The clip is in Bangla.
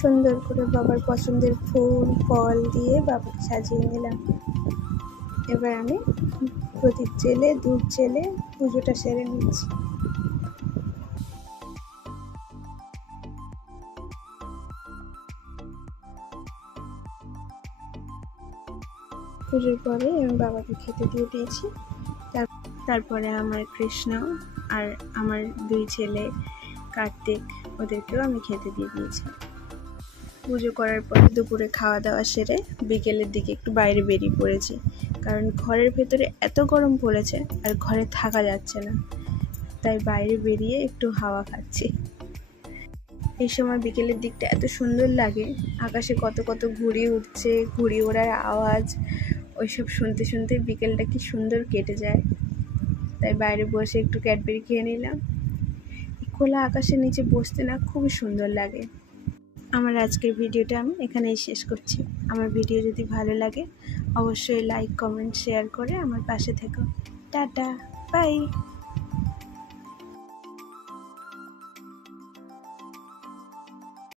সুন্দর করে বাবার পছন্দের ফুল ফল দিয়ে বাবাকে সাজিয়ে নিলাম। এবার আমি প্রদীপ জেলে দুধ জেলে পুজোটা সেরে নিচ্ছি। পুজোর পরে আমি বাবাকে খেতে দিয়ে দিয়েছি। তারপরে আমার কৃষ্ণ আর আমার 2 ছেলে কার্তিক ওদেরকেও আমি খেতে দিয়ে দিয়েছি। পুজো করার পরে দুপুরে খাওয়া দাওয়া সেরে বিকেলের দিকে একটু বাইরে বেরিয়ে পড়েছি, কারণ ঘরের ভেতরে এত গরম পড়েছে আর ঘরে থাকা যাচ্ছে না, তাই বাইরে বেরিয়ে একটু হাওয়া খাচ্ছি। এই সময় বিকেলের দিকটা এত সুন্দর লাগে, আকাশে কত কত ঘুড়ি উঠছে, ঘুড়ি ওড়ার আওয়াজ, ওইসব শুনতে শুনতে বিকেলটা কি সুন্দর কেটে যায়। তাই বাইরে বসে একটু ক্যাডবেরি খেয়ে নিলাম। খোলা আকাশের নিচে বসতে না খুবই সুন্দর লাগে। আমার আজকের ভিডিওটা আমি এখানেই শেষ করছি। আমার ভিডিও যদি ভালো লাগে অবশ্যই লাইক কমেন্ট শেয়ার করে আমার পাশে থেকো। Tata, by.